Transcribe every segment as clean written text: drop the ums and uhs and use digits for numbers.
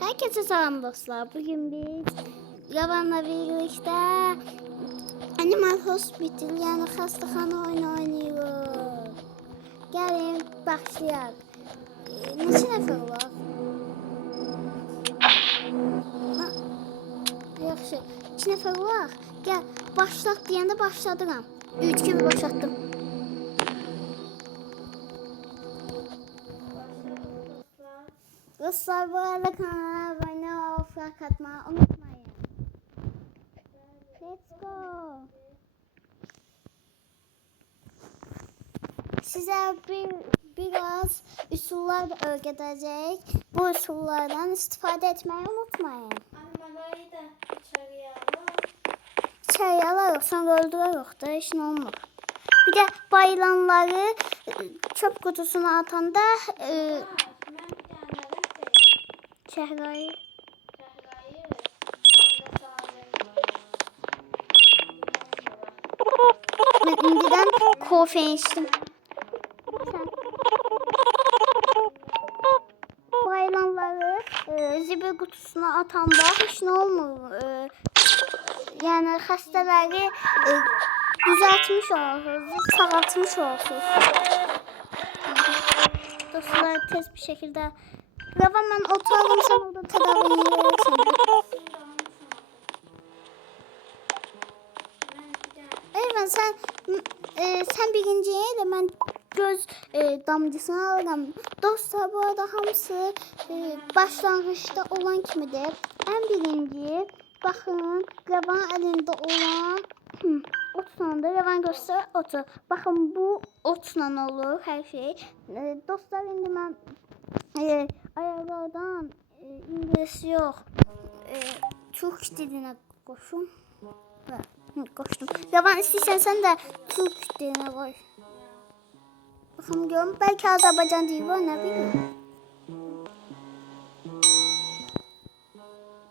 Herkese selam dostlar. Bugün biz Yavan'la birlikte Animal Hospital yani hastahane oyunu oynuyoruz. Gelin başlayalım. Neçə nəfər var? Yaxşı. 2 nəfər var. Gel başlat deyəndə başladıram. 3 gibi başlattım. Dostlar bu arada kanala abone ol, like atmayı unutmayın. Let's go. Size biraz üsullar öğretecek. Bu usullardan istifade etmeyi unutmayın. Animaları da içeriye alın. İçeriye alarıq, sonra öldürürük da işin olmur. Bir de bayılanları çöp kutusuna atanda Ben bir tane çehrayı Zehra'yı sonra ben önceden kofe içtim. Bayılanları zibil kutusuna atanda hiç ne olmur. Yani hastaları düzeltmiş olursunuz, sağaltmış olursunuz. Dostlar tez bir şekilde Ravan ben oturalım sen orada tedaviyi verirsin. Evet sen birinciye de ben göz damcısını alırım. Dostlar bu arada hamısı başlangıçta olan kimidir. En birinci bakın Ravan elinde olan otla Ravan göster otu. Bakın bu otla olur her şey. Dostlar indi ben ayarlardan İngiliz yok. Türk diline koşun. Koştum. Ravan istersen sen de Türk diline koy. Bakın görün belki Azerbaycan dili var ne bileyim.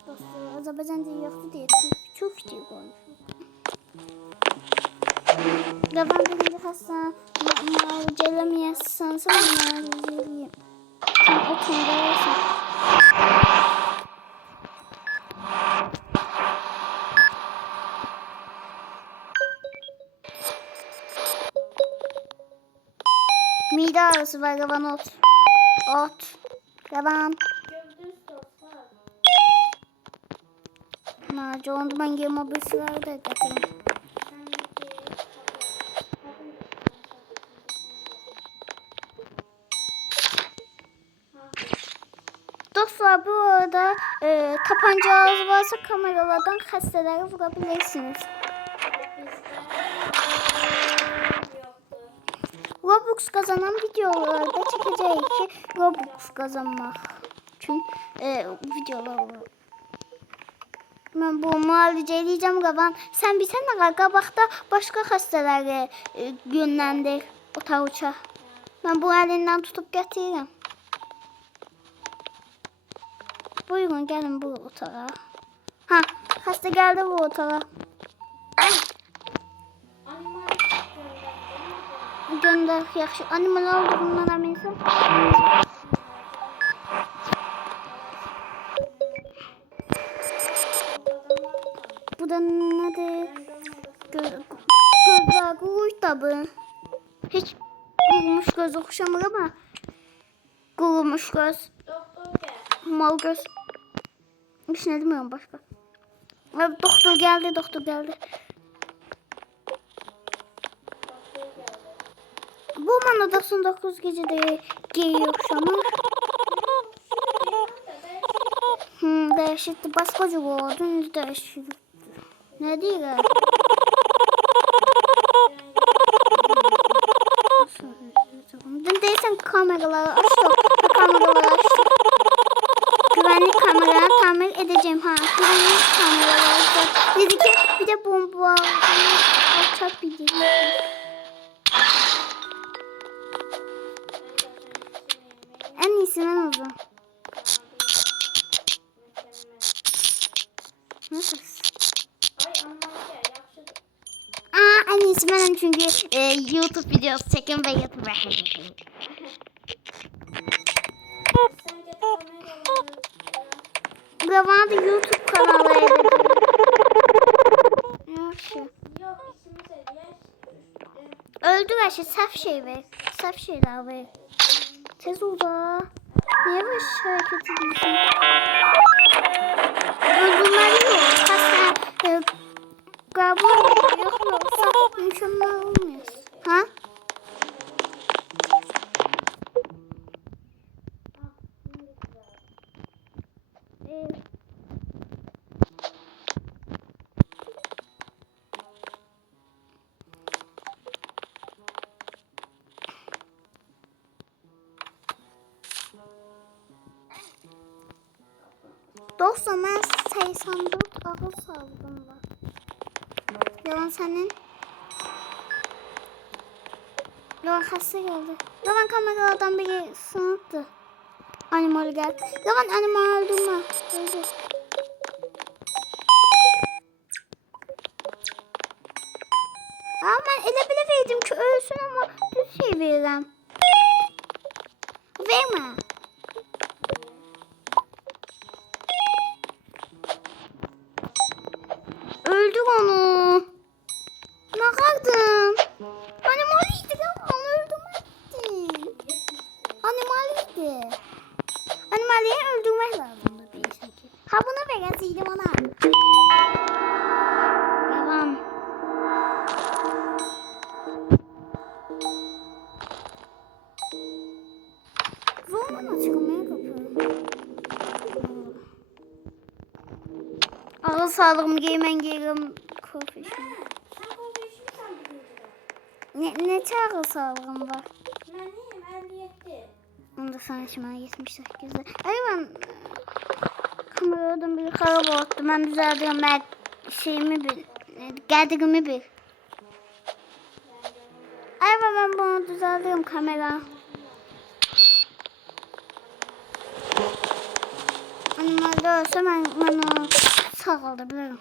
Dostlar Azerbaycan dili yoktu diye Türk dili koymuş. Ravan birinci hasta muavicelemeyesiniz ama muaviceleyeyim. Sen otunda yersin. Mide ağrısı var Ravan ot. Ot. Ravan. gördüğünüz dostlar. Naci onu ben girme bir sıra da getireyim. Dostlar bu arada tabancanız varsa kameralardan hastaları vurabilirsiniz. Robux kazanan videolarda çekeceğiz ki Robux kazanmak için videolar var. Ben bu muaviceleyeceğim Ravan. Sen bilsene qabaqda başka hastaları yönlendir otağa uça. Ben bu elinden tutup getiririm. Buyurun gelin bu otağa. Ha hasta geldi bu otağa. Gönder yaxşı. Animal olduğundan eminsin. Bu da nedir? Gözler kuruş tabi. Hiç kurumuş göz okşamır ama kurumuş göz. Doktor gel. Mal göz. Hiç ne demiyorum başka. Doktor geldi, doktor geldi. Bu bana 99 gecede giyiyor okşamır. Değişikti. Başka oldu. Değişikti. Ne diyor? Dün değilsen kameraları açtım. Kameraları açtım. Güvenlik kameralarını tamir edeceğim. Ha, güvenlik kameraları. Dedi ki bir de bomba açabilirim. En iyisi ben olacağım. Nasıl? En iyisi benim çünkü YouTube videosu çekim ve YouTube'a. Sence kameraları Bana da YouTube kanalı edeceğim. Yaxşı. Yok ikimiz eləyək. Öldü her şey. Saf şey ver. Saf şeyler ver. Tez ol da. Niye böyle hareket ediyorsun? Öldürmeli yok. Kaçta kabul yok yok. Saf mükemmel olmuyor. Ha? Dostum ben 84 ağıl sağlığım var. Yalan senin. Yalan hasta geldi. Yalan kameralardan biri sınıftı. Animal geldi. Yalan animal öldürme. Öldü. Ama ben ele bile verdim ki ölsün ama düz şey veririm. Verme. Öldür onu. Ne kaldın? Animaliydi lan. Onu öldürmedin. Animaliydi. Animaliyi öldürmek lazımdı bir şekilde. Ha bunu veresiydim ona. Devam. Zorla mı çıkmaya kapıyorum? Ağıl sağlığımı giymen giyerim. Korkuşum. Sen konuşmuşsan birinci. Ne ağıl sağlığım var? Benim 57. Onda sana şimdi 78'de. Ay ben kameradan bir karab oldu. Ben düzeldiyorum. Ben şeyimi bil. Geldiğimi bil. Ay ben bunu düzeldiyorum kamera. Normalde olsa ben onu sağaldırabilirim.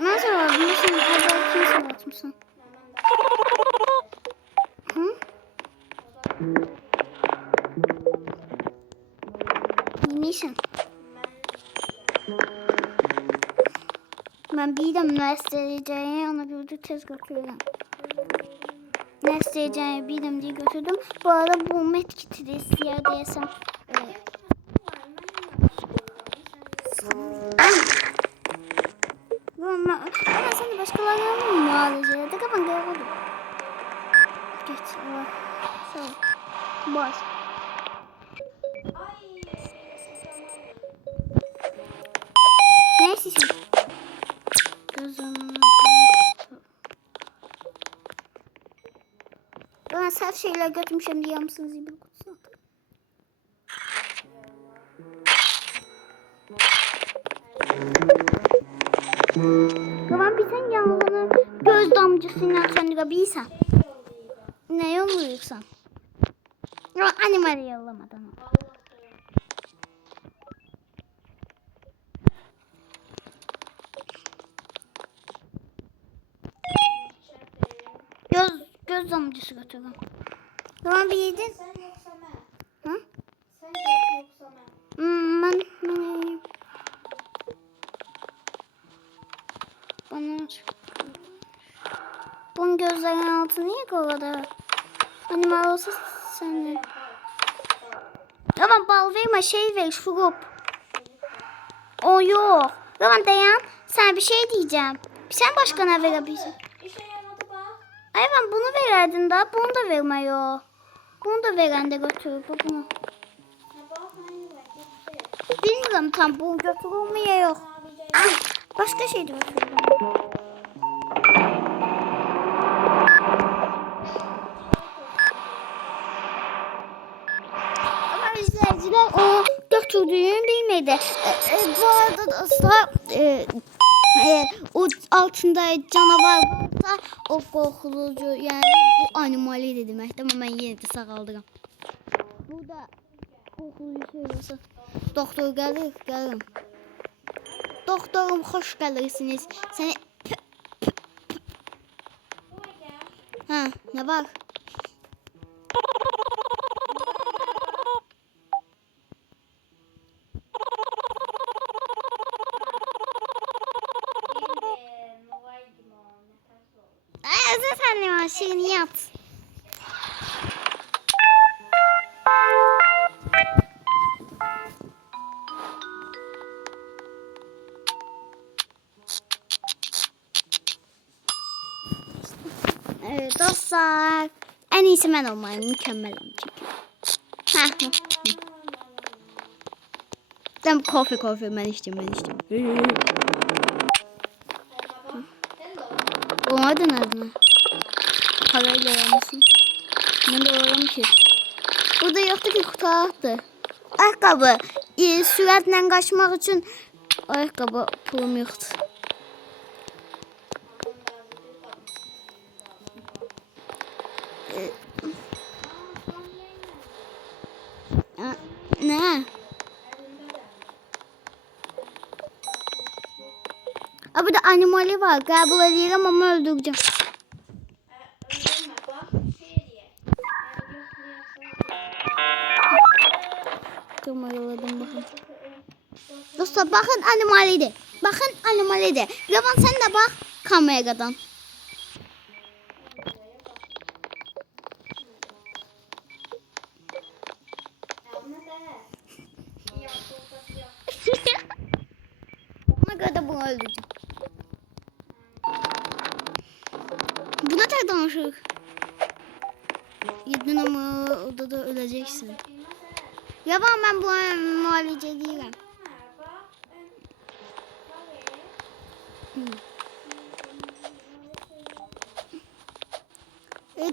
Nasıl oldu? Nasıl oldu? Kim sağlatmışsın? Hı? Yemişsin. Ben bildim ne isteyeceğini ona bir de tez götürüyorum. Ne isteyeceğini bildim diye götürdüm. Bu arada bu medkiti de istiyor diyesem. Ama sen de başkalarına mı muhalece edek ama gel oldu. Geç. Allah. Sağ ol. Boş. Ne istiyorsun? Gözümün. Ben sert şeyler götürmüşüm diye mısınız gibi kutusuna. Tamam bir sen yanlarını göz damcısıyla söndürebilirsen. Ne yolluyorsan. Yok animali yollamadan. Göz damcısı götürün. Tamam bir yedin. Sen yoksa ben. Hı? Sen yoksa ben. Ben bana bunun gözlerinin altı niye kovadı? Animal olsa sen. Tamam bal verme şey ver şurup. O yok. Tamam dayan. Sen bir şey diyeceğim. Sen başkana verebilirsin. İşe yaradı bak. Ay ben bunu vererdin daha. Bunu da verme yo. Bunu da veren de götürür bunu. Ha bak hani bak gitti. Bilmiyorum tam bu götürülmeye yok. Ah, başka şey de götürürüm. Ama izleyiciler o götürdüğünü bilmedi. Bu arada dostlar o altında canavar varsa o korkulucu yani bu animali demek. Ama ben yine de sağaldım. Burada korkulucu şey olsa doktor gelir gelirim. Doktorum hoş gelirsiniz. Seni ha ne var? Şirin yat. Evet dostlar. En iyisi ben olmayayım. Mükemmelim çünkü. Heh. Tamam kofi ben içtim. Elma bak. Hello. Olmadı nereden? Parayla vermişsin. Ben de olamam ki. Burada yoktu ki kurtardı. Ayakkabı. Süratle kaçmak için ayakkabı pulum yoktu. Ne? Abi de animali var. Kabul ediyorum ama öldüreceğim. Öldürme bak. Şey diye. Kameraladım bakın. Dostlar bakın animaliydi. Bakın animaliydi. Yaman sen de bak kameradan. Ona göre de bunu öldüreceğim. Buna tek danışık. 7 numara odada öleceksin. Yaban ben bu muhalece değilim.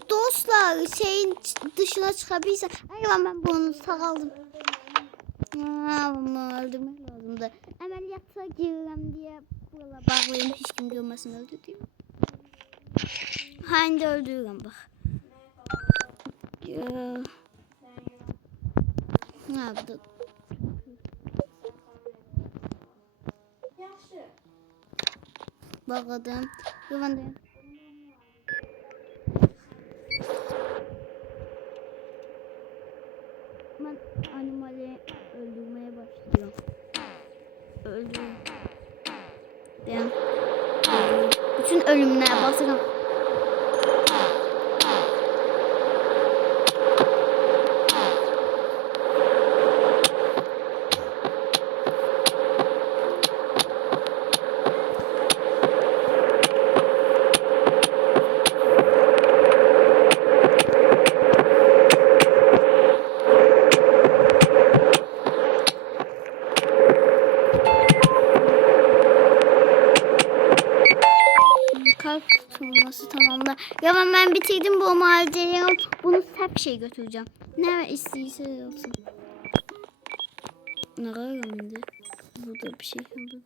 Dostlar şeyin dışına çıkabilirsen. Hayvan ben bunu sağladım. Bunu öldürmek lazımdı. Ameliyata gireceğim diye buralara bağlayayım hiç kim görmesin öldürdüğüm. Hangi öldürürüm bak. Ne yaptı? Bakalım. Güvendim. Ben animali öldürmeye başlıyorum. Öldürüyorum. Ben bütün ölümlere basacağım. Kalp tutulması tamamla. Ya ben bitirdim bu macerayı. Bunu hep şey götüreceğim. Ne istiyse olsun. Ne kadar şimdi? Burada bir şey kaldı.